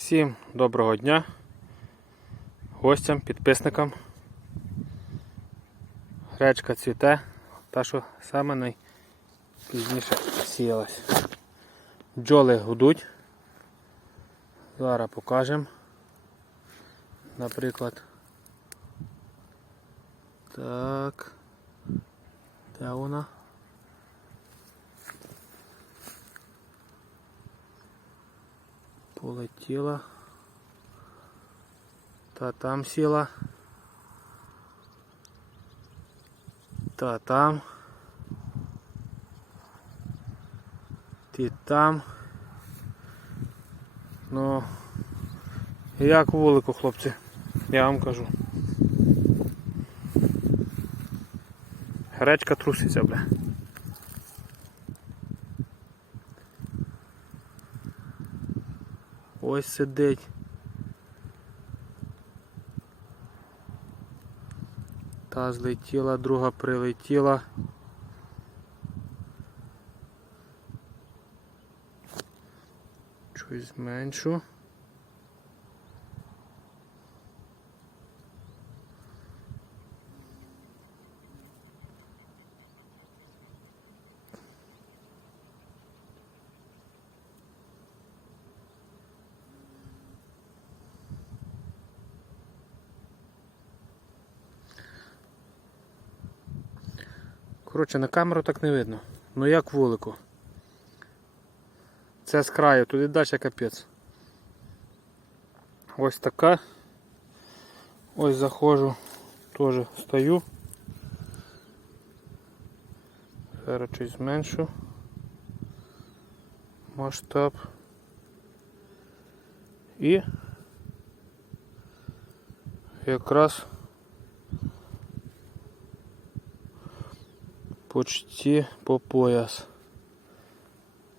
Всім доброго дня, гостям, підписникам. Гречка цвіте, та що саме найпізніше сіялась. Бджоли гудуть. Зараз покажемо. Наприклад. Так. Де вона? Полетіла. Та там сіла. Та там. Ти там. Ну як вулику, хлопці, я вам кажу. Гречка труситься, бля. Ось сидить. Та злетіла, друга прилетіла. Щось зменшу. Коротше, на камеру так не видно. Ну як вулику. Це з краю, туди далі капець. Ось така. Ось заходжу, теж стою. Зараз щось зменшу. Масштаб. І якраз почти по пояс.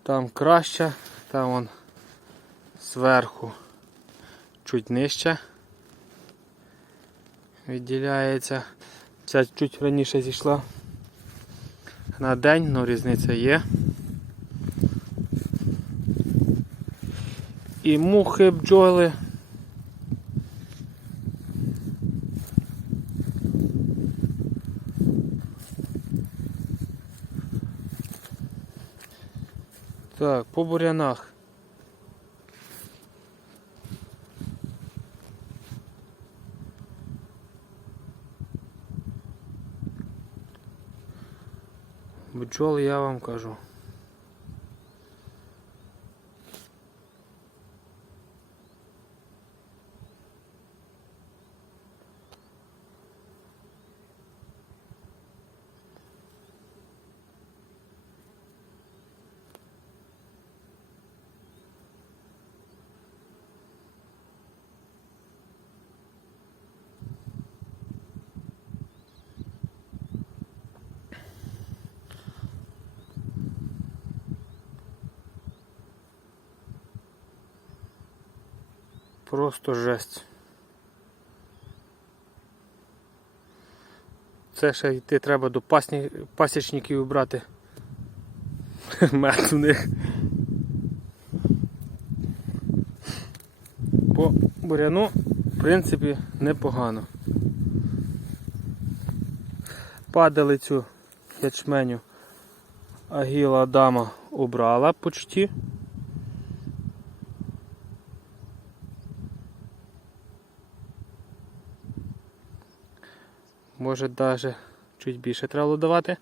Там краще, там вон зверху чуть нижче відділяється. Ця чуть раніше зійшла на день, але різниця є. І мухи бджоли. Так, по бурянах. Бджол я вам кажу. Просто жесть. Це ще йти треба до пасні... пасічників брати. Мед у них. По буряну, в принципі, непогано. Падалицю ячменю Агіла Дама убрала почти. Може навіть чуть більше треба було давати.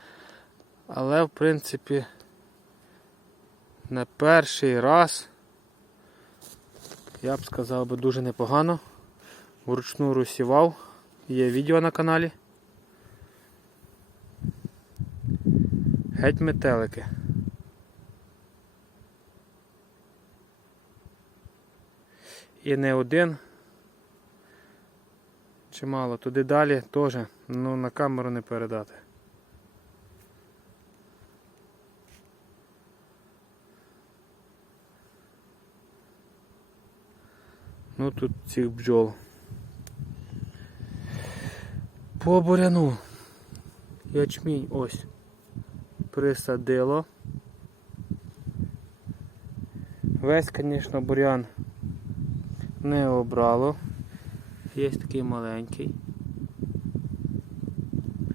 Але в принципі на перший раз я б сказав би дуже непогано. Вручну розсівав. Є відео на каналі. Геть метелики. І не один. Чимало. Туди далі теж, ну на камеру не передати. Ну тут цих бджол. По буряну. Ячмінь ось присадило. Весь, звісно, бурян не обрало. Є такий маленький.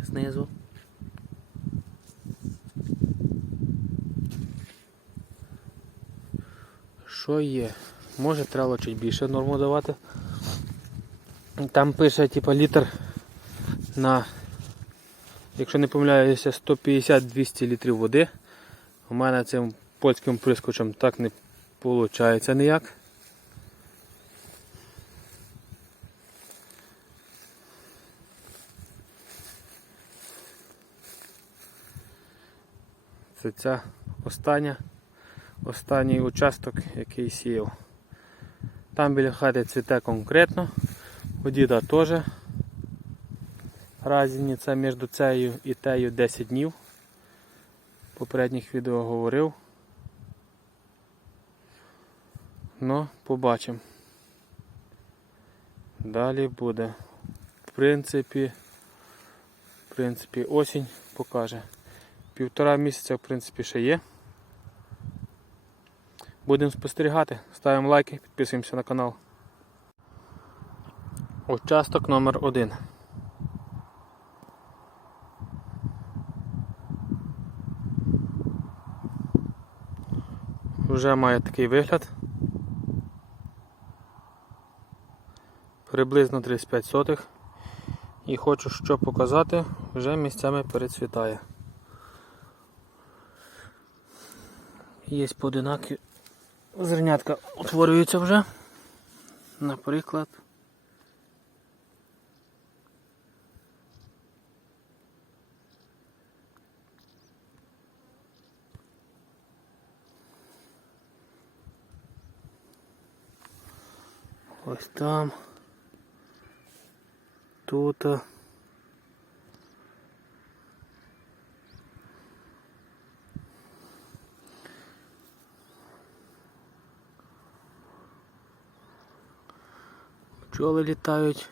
Знизу. Що є? Може треба чуть більше норму давати. Там пише типа літр на, якщо не помиляюся, 150-200 літрів води. У мене цим польським прискочем так не виходить ніяк. Це ця остання, останній участок, який сіяв. Там біля хати цвіте конкретно, у діда теж. Разниця між цією і тею 10 днів. В попередніх відео говорив. Ну, побачимо. Далі буде. В принципі, в принципі, осінь покаже. Півтора місяця, в принципі, ще є. Будемо спостерігати, ставимо лайки, підписуємося на канал. Участок номер один. Вже має такий вигляд. Приблизно 35 сотих. І хочу що показати, вже місцями перецвітає. Є поодинакі зернятка утворюються вже. Наприклад. Ось там. Тут. Пчоли літають.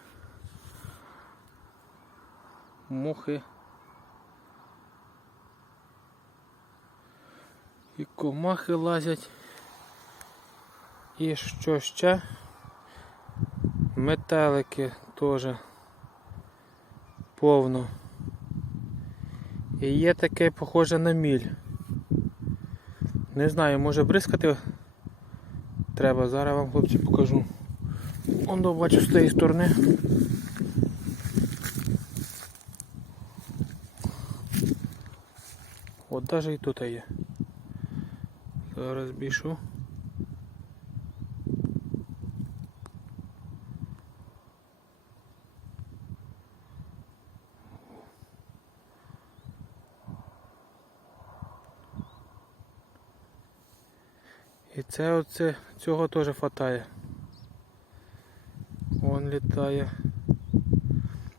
Мухи. І комахи лазять. І що ще? Метелики теж повно. І є таке похоже на міль. Не знаю, може бризкати треба, зараз вам хлопці покажу. Он до бачу з тієї сторони. От навіть і тут є. Зараз бішу. І це оце цього теж хватає. Вон літає.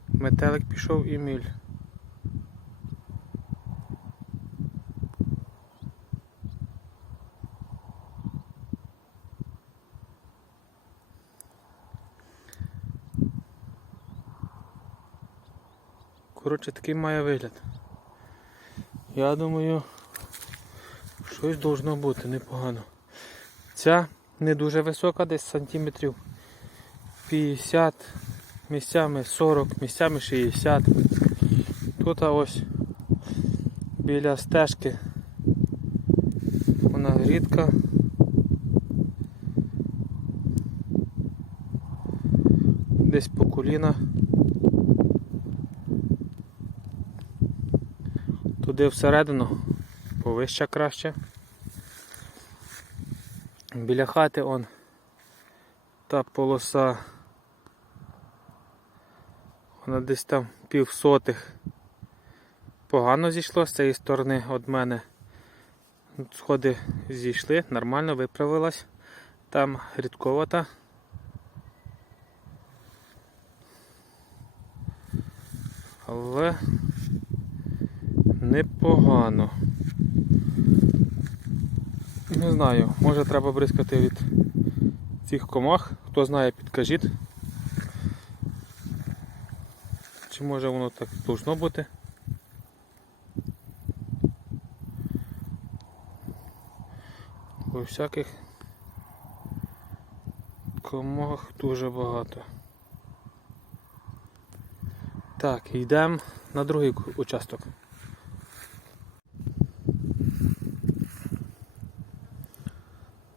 Метелик пішов і міль. Коротше, такий має вигляд. Я думаю, щось должно бути непогано. Ця не дуже висока, десь сантиметрів 50, місцями 40, місцями 60. Тут ось біля стежки вона рідка. Десь по коліна. Туди всередину повище краще. Біля хати он та полоса. Вона десь там пів сотих. Погано зійшло з цієї сторони від мене. Сходи зійшли, нормально виправилась. Там рідковата. Але непогано. Не знаю, може треба бризкати від цих комах. Хто знає, підкажіть. Чи може воно так должно бути? У всяких Комах дуже багато. Так, йдемо на другий участок.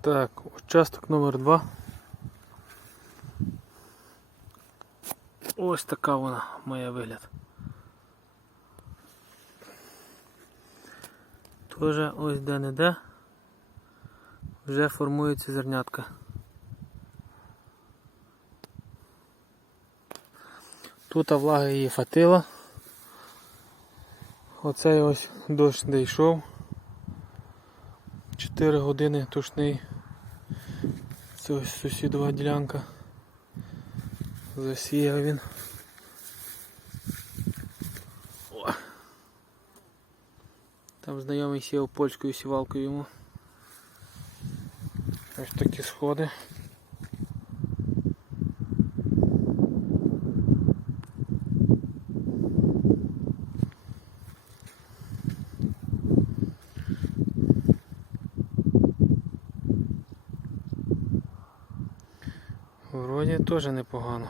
Так, участок номер два. Ось така вона має вигляд. Тоже ось де-не-де вже формується зернятка. Тут влага її фатила. Оцей ось дощ де. 4 години тушний. Це ось сусідова ділянка. Засіяв він. О. Там знайомий сіяв польською сівалкою йому. Ось такі сходи. Вроді теж непогано.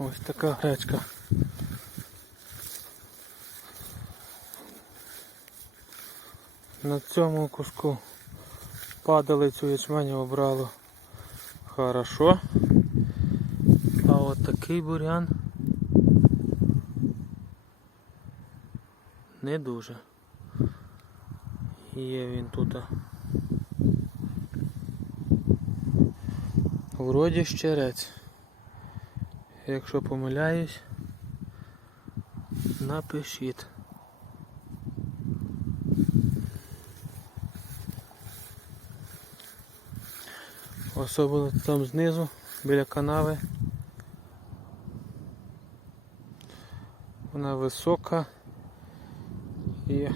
Ось така гречка. На цьому куску падалицю ячменю обрало хорошо. А от такий бурян не дуже. Є він тут. Вроді щерець. Якщо помиляюсь, напишіть. Особливо там знизу, біля канави. Вона висока і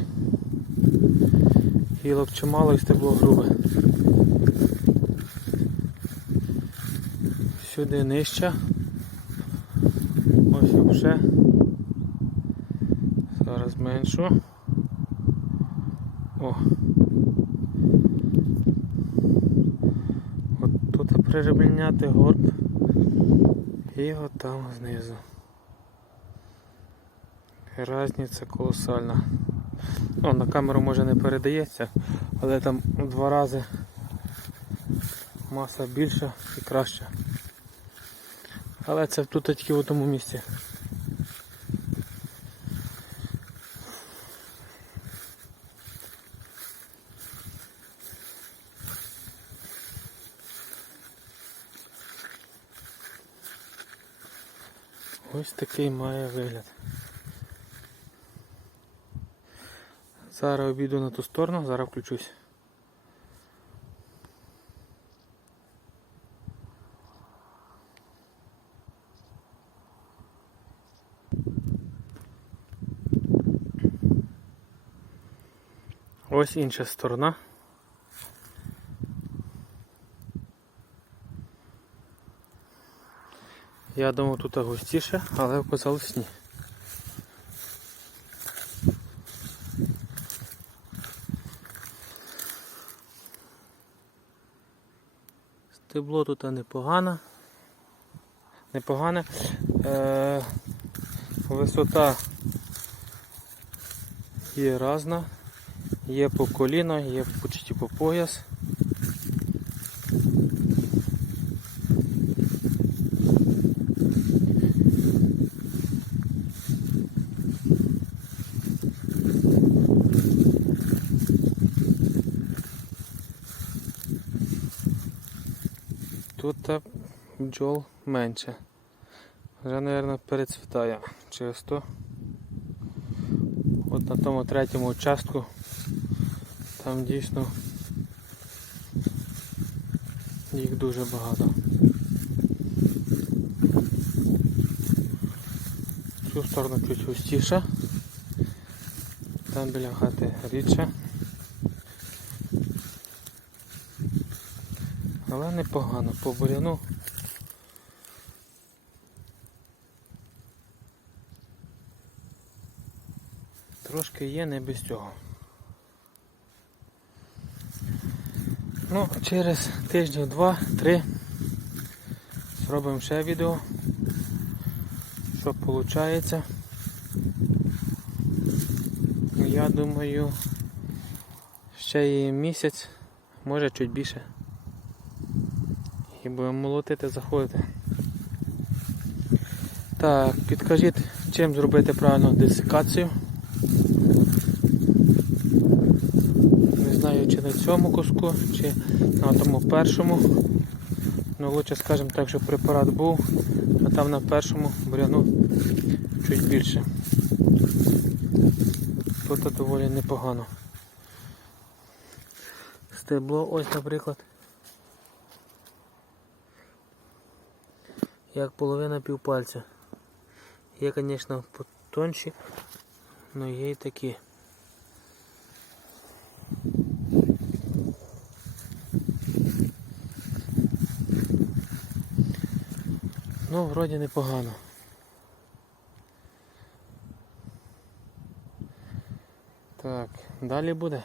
гілок чимало і стебло грубе. Сюди нижче. Вже. Зараз меншу. О. От тут прирівняти горб і от там знизу. Разниця колосальна. Ну, на камеру може не передається, але там в два рази маса більша і краща. Але це тут тільки в одному місці. Ось такий має вигляд. Зараз обійду на ту сторону, зараз включусь. Ось інша сторона. Я думав тут густіше, але оказалось ні. Стебло тут непогане. Непогане. Е, висота є різна. Є по коліно, є почти по пояс. Тут бджол менше. Вже, мабуть, перецвітає через то. От на тому третьому участку там дійсно їх дуже багато. Цю сторону чуть густіше. Там біля хати рідше. Але непогано по буряну. Трошки є, не без цього. Ну, через тижнів два-три зробимо ще відео, що виходить. Ну, Я думаю, ще і місяць, може чуть більше. І будемо молотити, заходити. Так, підкажіть, чим зробити правильно десикацію. На цьому куску, чи на тому першому. Ну, лучше скажемо так, що препарат був, а там на першому буряну чуть більше. Тут доволі непогано. Стебло, ось, наприклад. Як половина півпальця. Є, звісно, потонші, але є і такі. Ну, вроді непогано. Так, далі буде.